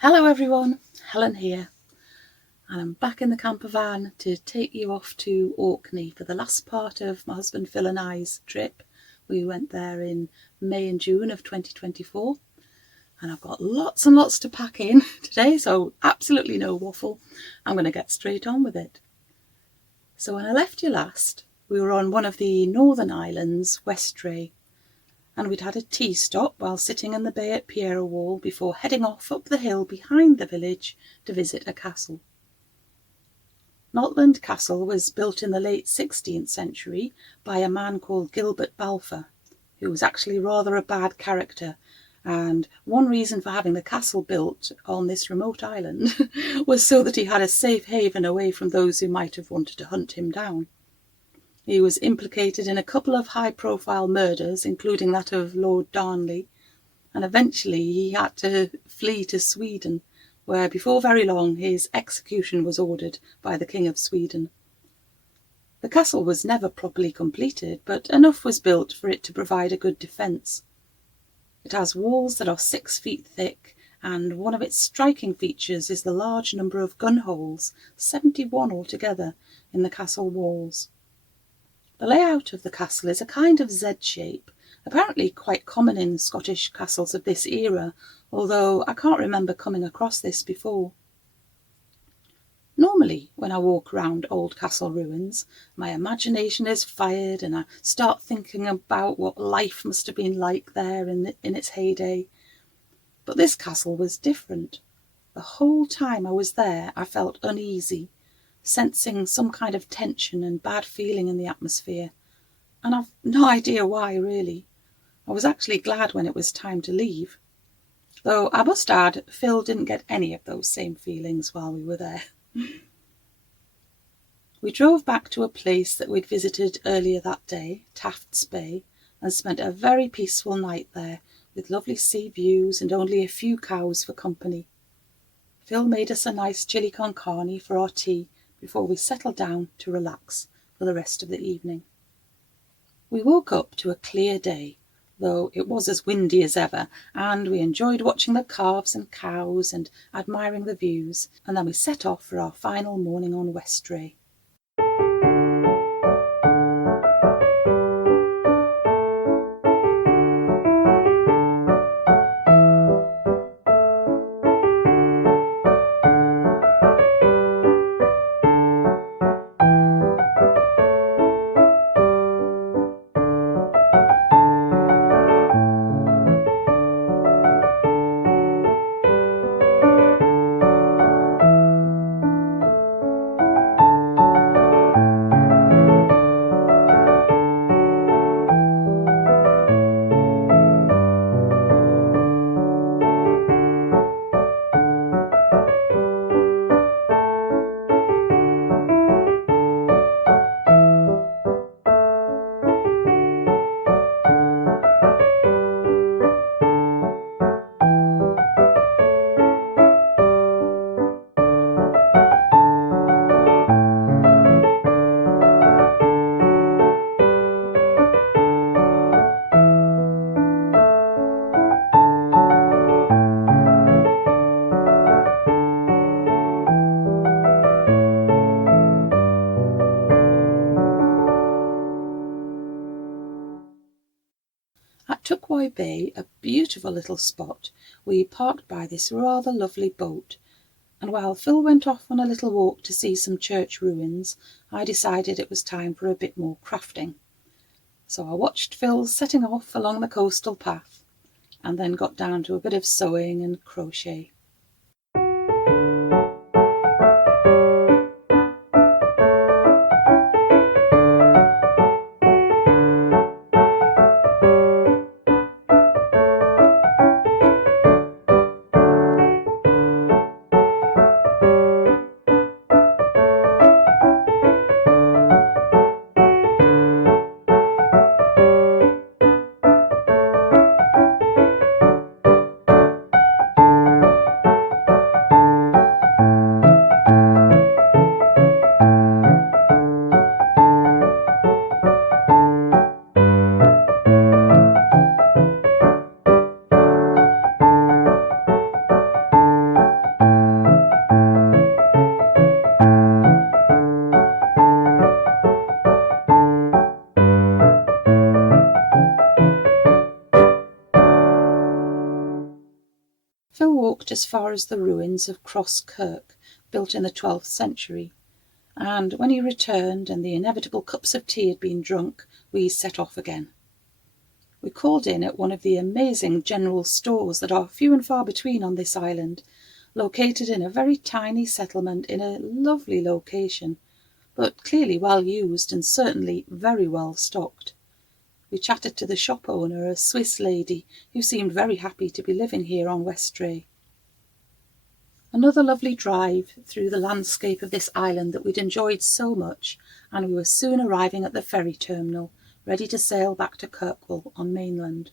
Hello everyone, Helen here, and I'm back in the camper van to take you off to Orkney for the last part of my husband Phil and I's trip. We went there in May and June of 2024, and I've got lots and lots to pack in today, so absolutely no waffle. I'm going to get straight on with it. So when I left you last, we were on one of the northern islands, Westray, and we'd had a tea stop while sitting in the bay at Piero Wall before heading off up the hill behind the village to visit a castle. Notland Castle was built in the late 16th century by a man called Gilbert Balfour, who was actually rather a bad character, and one reason for having the castle built on this remote island was so that he had a safe haven away from those who might have wanted to hunt him down. He was implicated in a couple of high-profile murders, including that of Lord Darnley, and eventually he had to flee to Sweden, where before very long his execution was ordered by the King of Sweden. The castle was never properly completed, but enough was built for it to provide a good defence. It has walls that are 6 feet thick, and one of its striking features is the large number of gun holes, 71 altogether, in the castle walls. The layout of the castle is a kind of Z shape, apparently quite common in Scottish castles of this era, although I can't remember coming across this before. Normally, when I walk around old castle ruins, my imagination is fired and I start thinking about what life must have been like there in its heyday. But this castle was different. The whole time I was there, I felt uneasy, sensing some kind of tension and bad feeling in the atmosphere, and I've no idea why, really. I was actually glad when it was time to leave, though I must add Phil didn't get any of those same feelings while we were there. We drove back to a place that we'd visited earlier that day, Taft's Bay, and spent a very peaceful night there, with lovely sea views and only a few cows for company. Phil made us a nice chili con carne for our tea before we settled down to relax for the rest of the evening. We woke up to a clear day, though it was as windy as ever, and we enjoyed watching the calves and cows and admiring the views, and then we set off for our final morning on Westray. At Tukwai Bay, a beautiful little spot, we parked by this rather lovely boat, and while Phil went off on a little walk to see some church ruins, I decided it was time for a bit more crafting. So I watched Phil setting off along the coastal path, and then got down to a bit of sewing and crochet. got as far as the ruins of Cross Kirk, built in the 12th century, and when he returned and the inevitable cups of tea had been drunk, we set off again. We called in at one of the amazing general stores that are few and far between on this island, located in a very tiny settlement in a lovely location, but clearly well used and certainly very well stocked. We chatted to the shop owner, a Swiss lady who seemed very happy to be living here on Westray. Another lovely drive through the landscape of this island that we'd enjoyed so much, and we were soon arriving at the ferry terminal, ready to sail back to Kirkwall on mainland.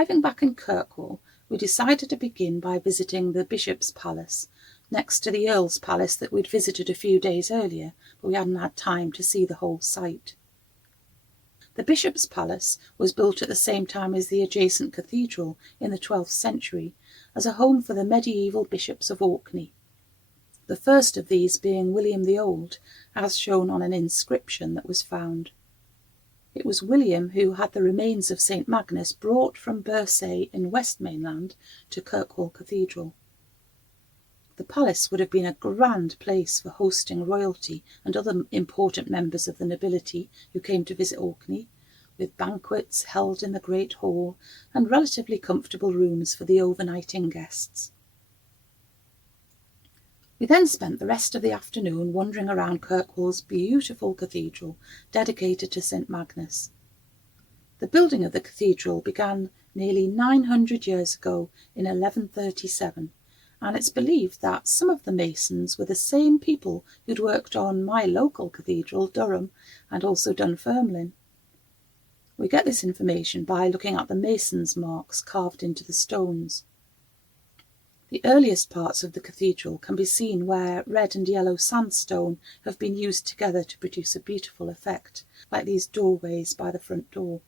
Arriving back in Kirkwall, we decided to begin by visiting the Bishop's Palace, next to the Earl's Palace that we'd visited a few days earlier, but we hadn't had time to see the whole site. The Bishop's Palace was built at the same time as the adjacent cathedral in the 12th century as a home for the medieval bishops of Orkney, the first of these being William the Old, as shown on an inscription that was found. It was William who had the remains of St Magnus brought from Bursay in West Mainland to Kirkwall Cathedral. The palace would have been a grand place for hosting royalty and other important members of the nobility who came to visit Orkney, with banquets held in the Great Hall and relatively comfortable rooms for the overnighting guests. We then spent the rest of the afternoon wandering around Kirkwall's beautiful cathedral dedicated to St Magnus. The building of the cathedral began nearly 900 years ago in 1137, and it's believed that some of the masons were the same people who'd worked on my local cathedral, Durham, and also Dunfermline. We get this information by looking at the masons' marks carved into the stones. The earliest parts of the cathedral can be seen where red and yellow sandstone have been used together to produce a beautiful effect, like these doorways by the front door.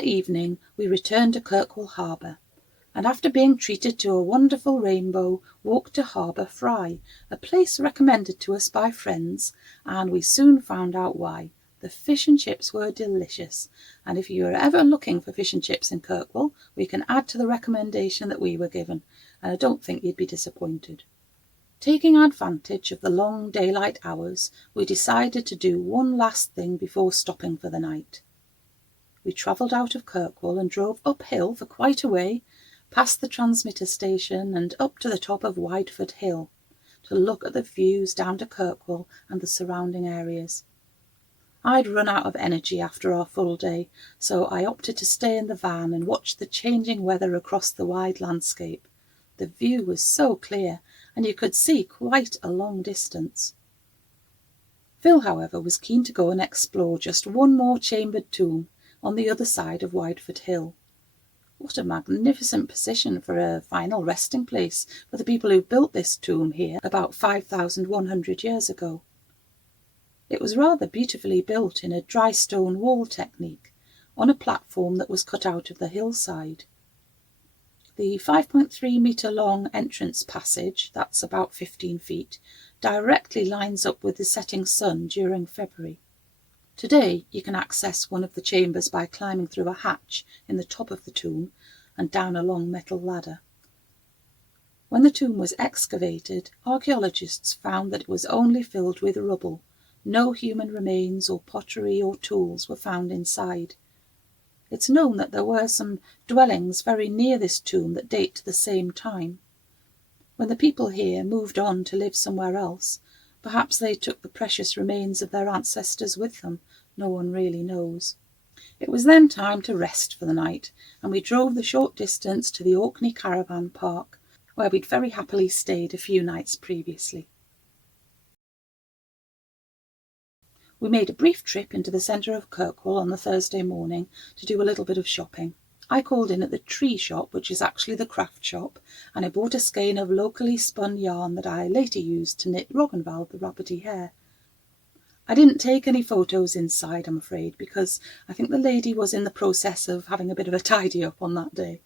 the evening we returned to Kirkwall Harbour, and after being treated to a wonderful rainbow, walked to Harbour Fry, a place recommended to us by friends, and we soon found out why. The fish and chips were delicious, and if you are ever looking for fish and chips in Kirkwall, we can add to the recommendation that we were given, and I don't think you'd be disappointed. Taking advantage of the long daylight hours, we decided to do one last thing before stopping for the night. We travelled out of Kirkwall and drove uphill for quite a way, past the transmitter station and up to the top of Wideford Hill, to look at the views down to Kirkwall and the surrounding areas. I'd run out of energy after our full day, so I opted to stay in the van and watch the changing weather across the wide landscape. The view was so clear, and you could see quite a long distance. Phil, however, was keen to go and explore just one more chambered tomb on the other side of Wideford Hill. What a magnificent position for a final resting place for the people who built this tomb here about 5,100 years ago. It was rather beautifully built in a dry stone wall technique, on a platform that was cut out of the hillside. The 5.3-metre long entrance passage, that's about 15 feet, directly lines up with the setting sun during February. Today you can access one of the chambers by climbing through a hatch in the top of the tomb and down a long metal ladder. When the tomb was excavated, archaeologists found that it was only filled with rubble. No human remains or pottery or tools were found inside. It's known that there were some dwellings very near this tomb that date to the same time. When the people here moved on to live somewhere else, perhaps they took the precious remains of their ancestors with them. No one really knows. It was then time to rest for the night, and we drove the short distance to the Orkney Caravan Park, where we'd very happily stayed a few nights previously. We made a brief trip into the centre of Kirkwall on the Thursday morning to do a little bit of shopping. I called in at the Tree Shop, which is actually the craft shop, and I bought a skein of locally spun yarn that I later used to knit Roggenwald, the rabbity hare. I didn't take any photos inside, I'm afraid, because I think the lady was in the process of having a bit of a tidy up on that day.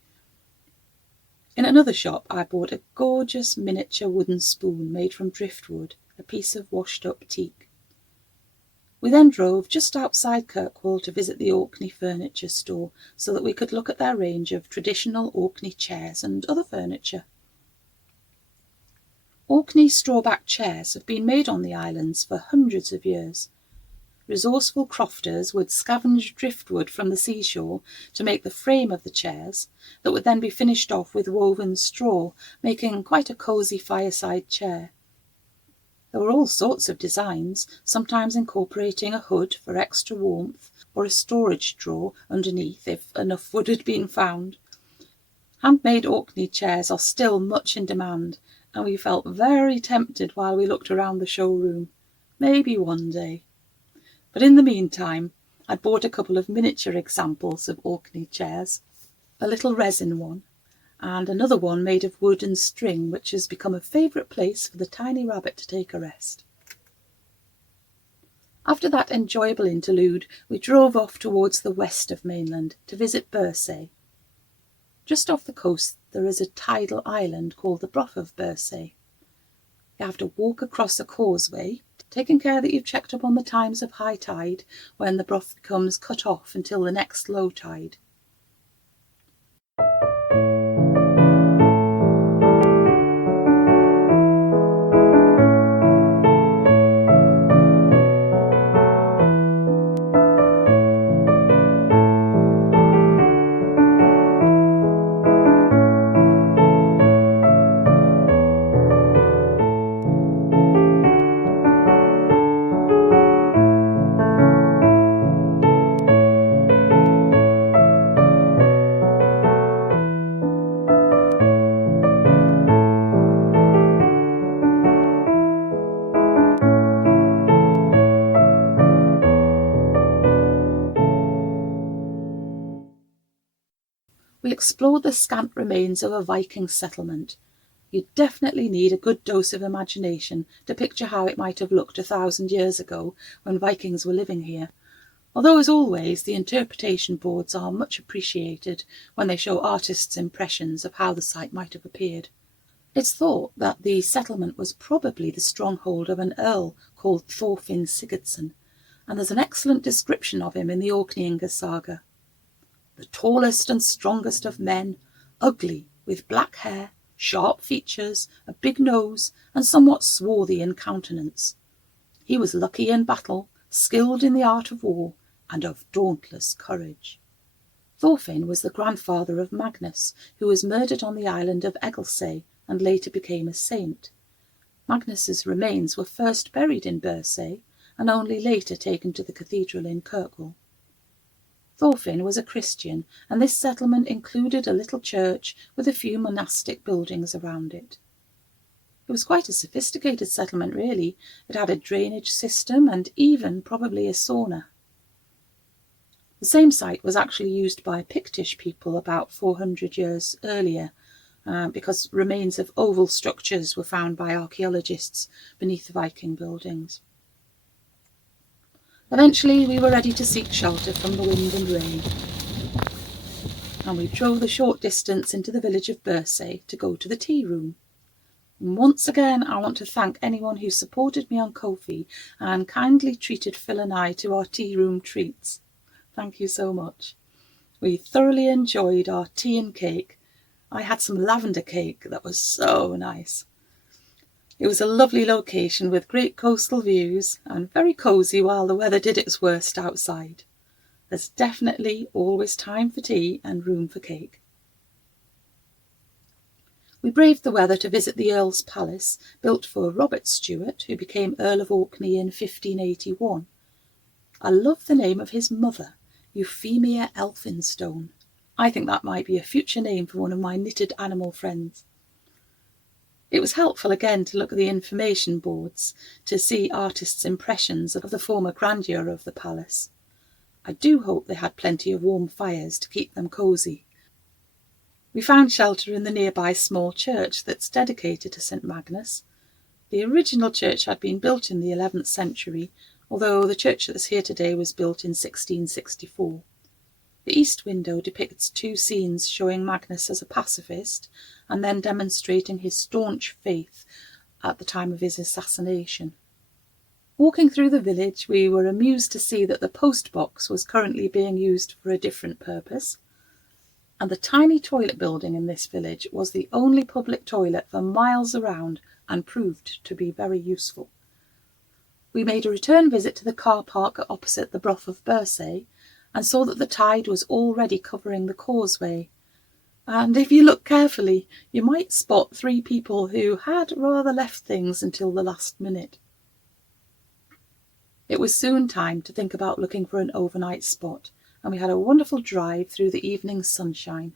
In another shop I bought a gorgeous miniature wooden spoon made from driftwood, a piece of washed up teak. We then drove just outside Kirkwall to visit the Orkney furniture store so that we could look at their range of traditional Orkney chairs and other furniture. Orkney straw-back chairs have been made on the islands for hundreds of years. Resourceful crofters would scavenge driftwood from the seashore to make the frame of the chairs that would then be finished off with woven straw, making quite a cosy fireside chair. There were all sorts of designs, sometimes incorporating a hood for extra warmth or a storage drawer underneath if enough wood had been found. Handmade Orkney chairs are still much in demand, and we felt very tempted while we looked around the showroom. Maybe one day. But in the meantime, I'd bought a couple of miniature examples of Orkney chairs, a little resin one, and another one made of wood and string, which has become a favourite place for the tiny rabbit to take a rest. After that enjoyable interlude, we drove off towards the west of mainland to visit Bursay. Just off the coast there is a tidal island called the Brough of Bursay. You have to walk across a causeway, taking care that you've checked up on the times of high tide when the Brough becomes cut off until the next low tide. We explored the scant remains of a Viking settlement. You definitely need a good dose of imagination to picture how it might have looked 1,000 years ago when Vikings were living here. although as always the interpretation boards are much appreciated when they show artists' impressions of how the site might have appeared. It's thought that the settlement was probably the stronghold of an earl called Thorfinn Sigurdsson, and there's an excellent description of him in the Orkney saga. The tallest and strongest of men, ugly, with black hair, sharp features, a big nose, and somewhat swarthy in countenance. He was lucky in battle, skilled in the art of war, and of dauntless courage. Thorfinn was the grandfather of Magnus, who was murdered on the island of Egilsay and later became a saint. Magnus's remains were first buried in Bursay and only later taken to the cathedral in Kirkwall. Thorfinn was a Christian, and this settlement included a little church with a few monastic buildings around it. It was quite a sophisticated settlement, really. It had a drainage system and even probably a sauna. The same site was actually used by Pictish people about 400 years earlier, because remains of oval structures were found by archaeologists beneath the Viking buildings. Eventually we were ready to seek shelter from the wind and rain, and we drove the short distance into the village of Bursay to go to the tea room. And once again I want to thank anyone who supported me on Ko-fi and kindly treated Phil and I to our tea room treats. Thank you so much. We thoroughly enjoyed our tea and cake. I had some lavender cake that was so nice. It was a lovely location with great coastal views and very cosy while the weather did its worst outside. There's definitely always time for tea and room for cake. We braved the weather to visit the Earl's Palace, built for Robert Stewart, who became Earl of Orkney in 1581. I love the name of his mother, Euphemia Elphinstone. I think that might be a future name for one of my knitted animal friends. It was helpful again to look at the information boards to see artists' impressions of the former grandeur of the palace. I do hope they had plenty of warm fires to keep them cosy. We found shelter in the nearby small church that's dedicated to St Magnus. The original church had been built in the 11th century, although the church that's here today was built in 1664. The east window depicts two scenes showing Magnus as a pacifist and then demonstrating his staunch faith at the time of his assassination. Walking through the village, we were amused to see that the post box was currently being used for a different purpose, and the tiny toilet building in this village was the only public toilet for miles around and proved to be very useful. We made a return visit to the car park opposite the Broth of Bursay and saw that the tide was already covering the causeway. And if you look carefully, you might spot 3 people who had rather left things until the last minute. It was soon time to think about looking for an overnight spot, and we had a wonderful drive through the evening sunshine.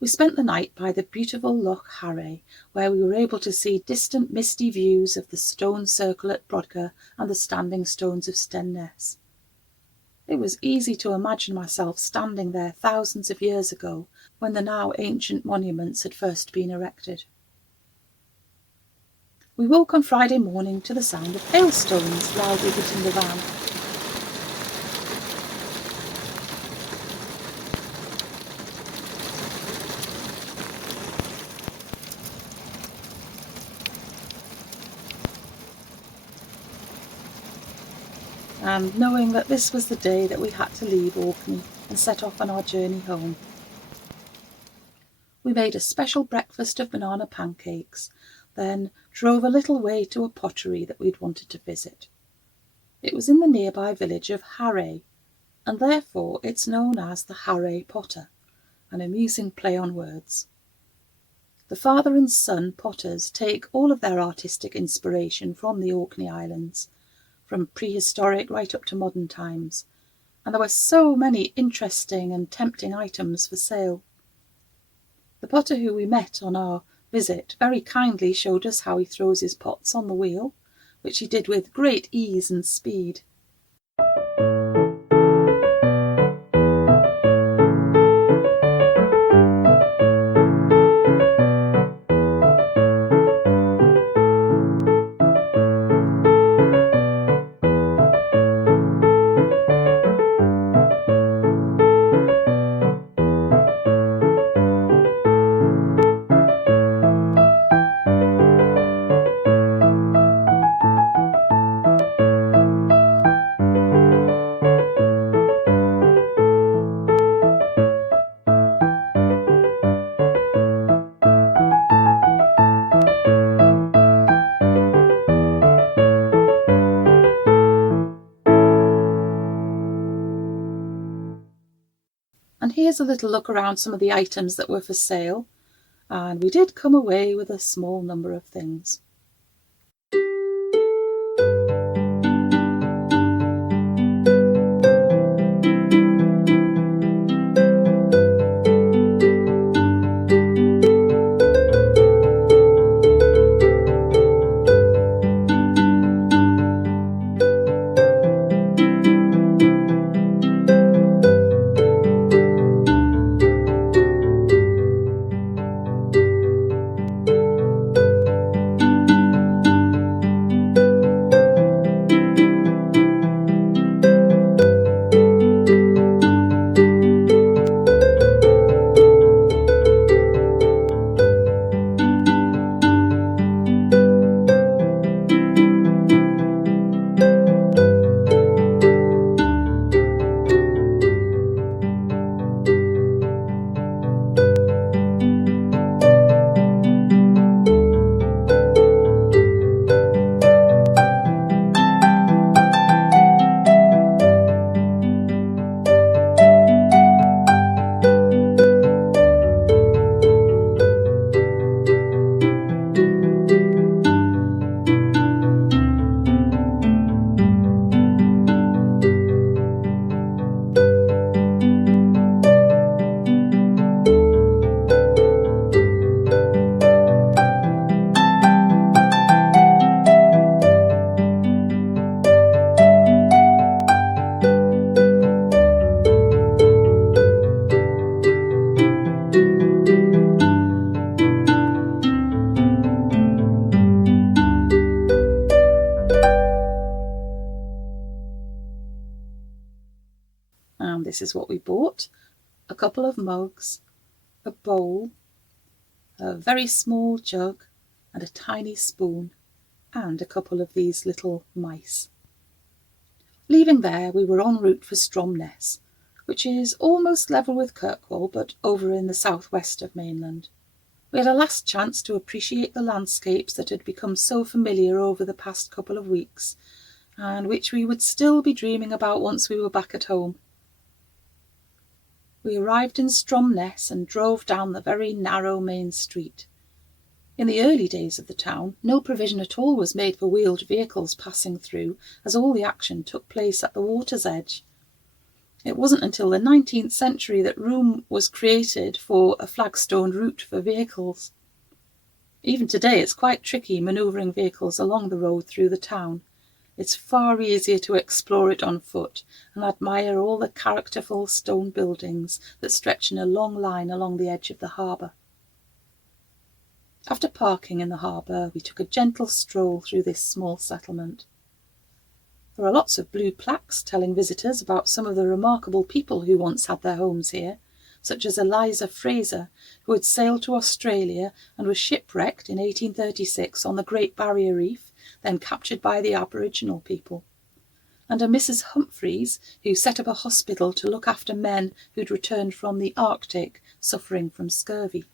We spent the night by the beautiful Loch Harray, where we were able to see distant misty views of the stone circle at Brodgar and the standing stones of Stenness. It was easy to imagine myself standing there thousands of years ago, when the now ancient monuments had first been erected. We woke on Friday morning to the sound of hailstones loudly hitting the van. and knowing that this was the day that we had to leave Orkney and set off on our journey home. We made a special breakfast of banana pancakes, then drove a little way to a pottery that we'd wanted to visit. It was in the nearby village of Harray, and therefore it's known as the Harray Potter, an amusing play on words. The father and son potters take all of their artistic inspiration from the Orkney Islands, from prehistoric right up to modern times, and there were so many interesting and tempting items for sale. The potter who we met on our visit very kindly showed us how he throws his pots on the wheel, which he did with great ease and speed. And here's a little look around some of the items that were for sale, and we did come away with a small number of things. And this is what we bought: a couple of mugs, a bowl, a very small jug, and a tiny spoon, and a couple of these little mice. Leaving there, we were en route for Stromness, which is almost level with Kirkwall, but over in the southwest of mainland. We had a last chance to appreciate the landscapes that had become so familiar over the past couple of weeks, and which we would still be dreaming about once we were back at home. We arrived in Stromness and drove down the very narrow main street. In the early days of the town, no provision at all was made for wheeled vehicles passing through, as all the action took place at the water's edge. It wasn't until the 19th century that room was created for a flagstone route for vehicles. Even today, it's quite tricky manoeuvring vehicles along the road through the town. It's far easier to explore it on foot and admire all the characterful stone buildings that stretch in a long line along the edge of the harbour. After parking in the harbour, we took a gentle stroll through this small settlement. There are lots of blue plaques telling visitors about some of the remarkable people who once had their homes here, such as Eliza Fraser, who had sailed to Australia and was shipwrecked in 1836 on the Great Barrier Reef, then captured by the Aboriginal people. and a Mrs. Humphreys, who set up a hospital to look after men who'd returned from the Arctic suffering from scurvy.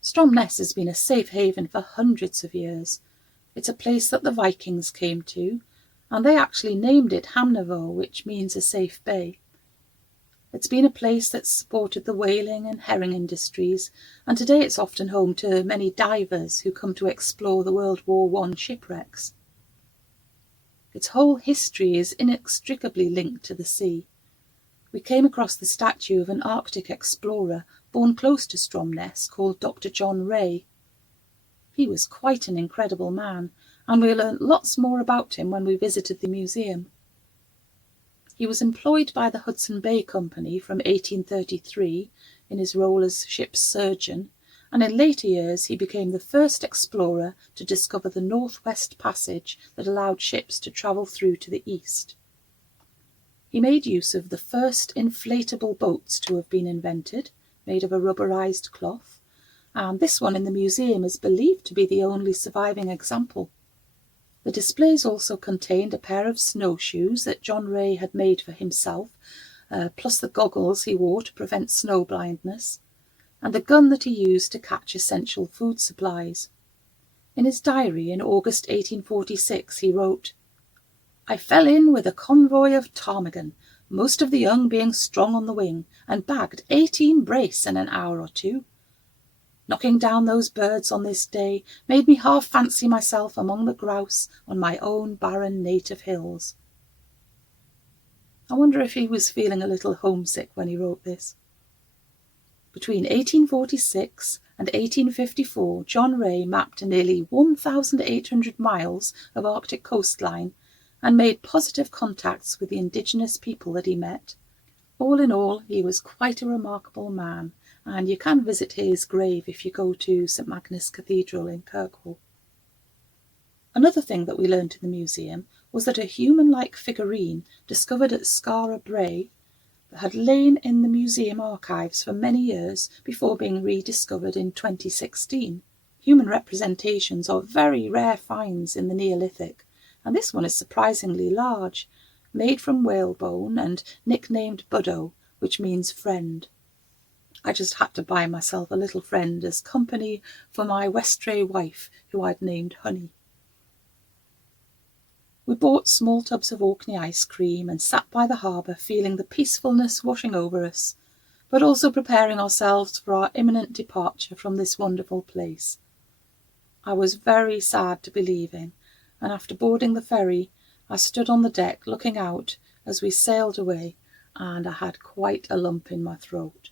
Stromness has been a safe haven for hundreds of years. It's a place that the Vikings came to, and they actually named it Hamnavoe, which means a safe bay. It's been a place that's supported the whaling and herring industries, and today it's often home to many divers who come to explore the World War I shipwrecks. Its whole history is inextricably linked to the sea. We came across the statue of an Arctic explorer born close to Stromness called Dr. John Rae. He was quite an incredible man, and we learnt lots more about him when we visited the museum. He was employed by the Hudson Bay Company from 1833 in his role as ship's surgeon, and in later years he became the first explorer to discover the Northwest Passage that allowed ships to travel through to the east. He made use of the first inflatable boats to have been invented, made of a rubberized cloth, and this one in the museum is believed to be the only surviving example. The displays also contained a pair of snowshoes that John Rae had made for himself, plus the goggles he wore to prevent snow blindness, and the gun that he used to catch essential food supplies. In his diary in August 1846 he wrote, "I fell in with a convoy of ptarmigan, most of the young being strong on the wing, and bagged 18 brace in an hour or two. Knocking down those birds on this day made me half fancy myself among the grouse on my own barren native hills." I wonder if he was feeling a little homesick when he wrote this. Between 1846 and 1854, John Rae mapped nearly 1,800 miles of Arctic coastline and made positive contacts with the indigenous people that he met. All in all, he was quite a remarkable man, and you can visit his grave if you go to St Magnus Cathedral in Kirkwall. Another thing that we learnt in the museum was that a human-like figurine discovered at Skara Brae had lain in the museum archives for many years before being rediscovered in 2016. Human representations are very rare finds in the Neolithic, and this one is surprisingly large, made from whalebone and nicknamed Buddo, which means friend. I just had to buy myself a little friend as company for my Westray wife, who I'd named Honey. We bought small tubs of Orkney ice cream and sat by the harbour feeling the peacefulness washing over us, but also preparing ourselves for our imminent departure from this wonderful place. I was very sad to be leaving, and after boarding the ferry, I stood on the deck looking out as we sailed away, and I had quite a lump in my throat.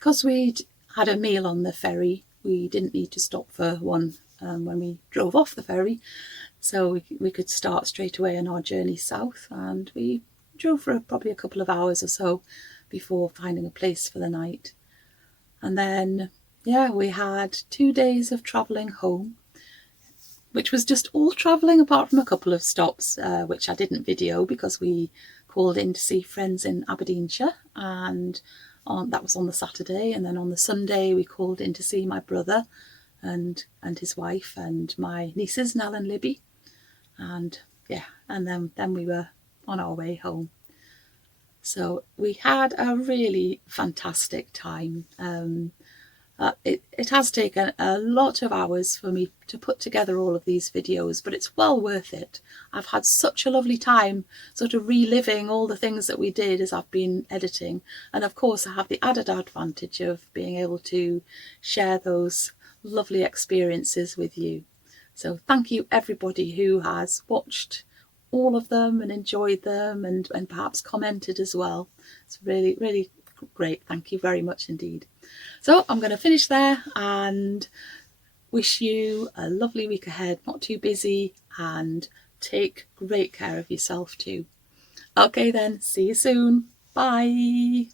because we'd had a meal on the ferry, we didn't need to stop for one when we drove off the ferry. So we could start straight away on our journey south, and we drove for probably a couple of hours or so before finding a place for the night. And then, we had 2 days of travelling home, which was just all travelling apart from a couple of stops, which I didn't video because we called in to see friends in Aberdeenshire, and that was on the Saturday. And then on the Sunday we called in to see my brother and his wife and my nieces Nell and Libby, and then we were on our way home. So we had a really fantastic time. It has taken a lot of hours for me to put together all of these videos, but it's well worth it. I've had such a lovely time sort of reliving all the things that we did as I've been editing. And of course I have the added advantage of being able to share those lovely experiences with you. So thank you everybody who has watched all of them and enjoyed them and perhaps commented as well. It's really, really great. Thank you very much indeed. So I'm going to finish there and wish you a lovely week ahead, not too busy, and take great care of yourself too. Okay then, see you soon. Bye.